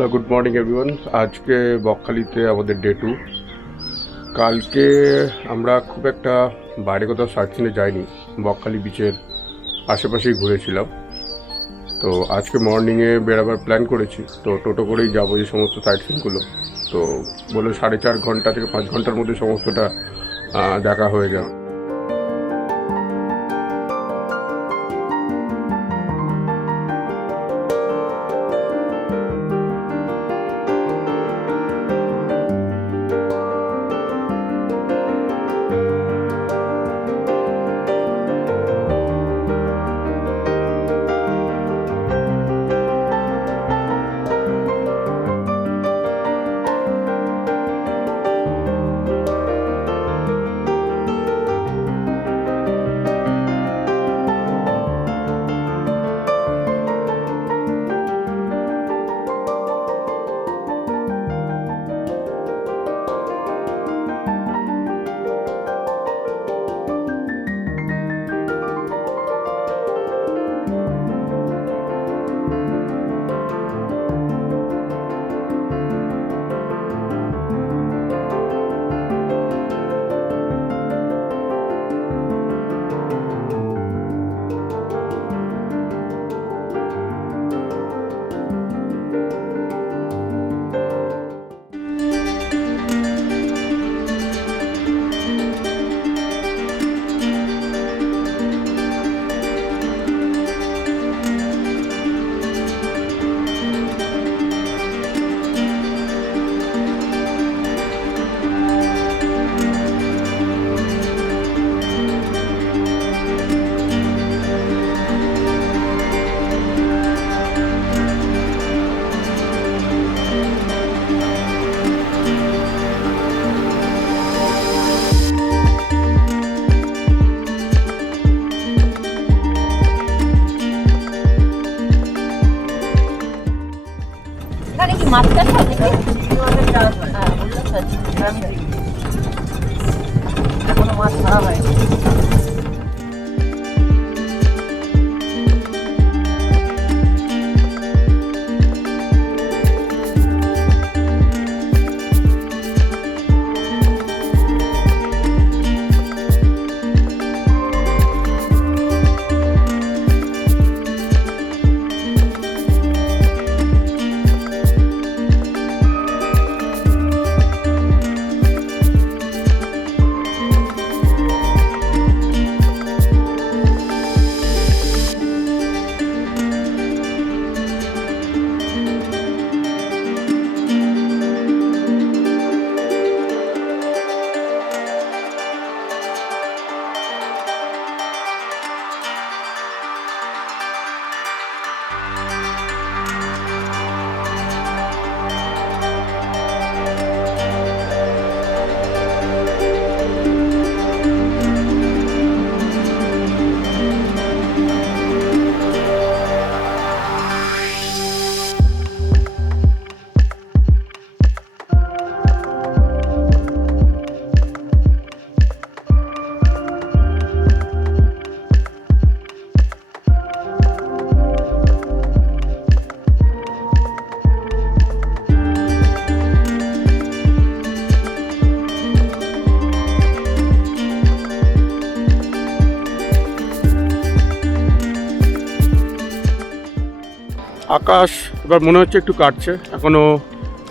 Hello, good morning everyone. আজকে বকখালিতে আমাদের ডে 2। কালকে আমরা খুব একটা বাইরে কোথাও সাইট সিনে যাইনি, বকখালি বিচের আশেপাশেই ঘুরেছিলাম। তো আজকে মর্নিংয়ে বেরোবার প্ল্যান করেছি, তো টোটো করেই যাবো এই সমস্ত সাইট সিনগুলো। তো বলে 4.5 ঘন্টা থেকে 5 ঘন্টার মধ্যে সমস্তটা দেখা হয়ে যাবে। এখনো মাছ ধরা হয়। আকাশ এবার মনে হচ্ছে একটু কাটছে, এখনও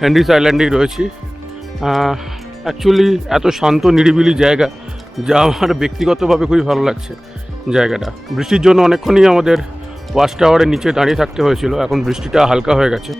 হ্যান্ডিস আইল্যান্ডেই রয়েছি। অ্যাকচুয়ালি এত শান্ত নিরিবিলি জায়গা, যা আমার ব্যক্তিগতভাবে খুবই ভালো লাগছে জায়গাটা। বৃষ্টির জন্য অনেকক্ষণই আমাদের ওয়াচ টাওয়ারের নিচে দাঁড়িয়ে থাকতে হয়েছিল, এখন বৃষ্টিটা হালকা হয়ে গেছে।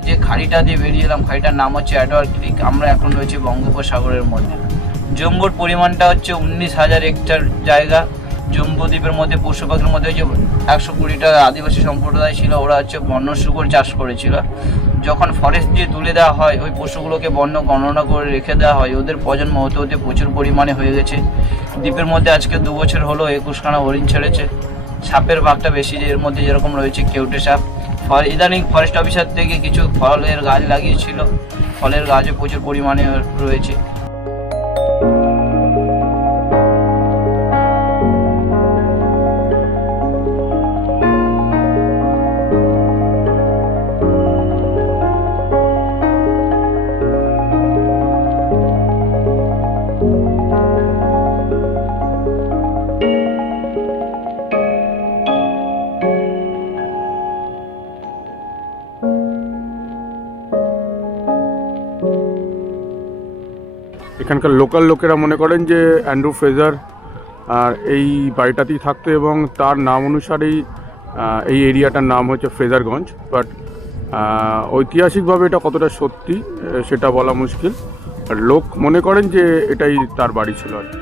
আমাদের যে খাড়িটা দিয়ে বেরিয়ে এলাম, খাড়িটার নাম হচ্ছে অ্যাডওয়ার ক্রিক। আমরা এখন রয়েছে বঙ্গোপসাগরের মধ্যে। জম্বুর পরিমাণটা হচ্ছে 19,000 হেক্টর জায়গা। জম্বুদ্বীপের মধ্যে পশু পাখির মধ্যে হচ্ছে 120টা আদিবাসী সম্প্রদায় ছিল, ওরা হচ্ছে বন্য শুকর চাষ করেছিল। যখন ফরেস্ট দিয়ে তুলে দেওয়া হয়, ওই পশুগুলোকে বন্য গণনা করে রেখে দেওয়া হয়, ওদের প্রজন্ম হতে হতে প্রচুর পরিমাণে হয়ে গেছে। দ্বীপের মধ্যে আজকে 2 বছর হলো 21খানা হরিণ ছেড়েছে। সাপের ভাগটা বেশি, এর মধ্যে যেরকম রয়েছে কেউটে সাপ। ইদানিং ফরেস্ট অফিসার থেকে কিছু ফলের গাছ লাগিয়েছিল, ফলের গাছও প্রচুর পরিমাণে রয়েছে। এখানকার লোকাল লোকেরা মনে করেন যে অ্যান্ড্রু ফ্রেজার আর এই বাড়িটাতেই থাকতো এবং তার নাম অনুসারেই এই এরিয়াটার নাম হচ্ছে ফ্রেজারগঞ্জ। বাট ঐতিহাসিকভাবে এটা কতটা সত্যি সেটা বলা মুশকিল। আর লোক মনে করেন যে এটাই তার বাড়ি ছিল আর কি।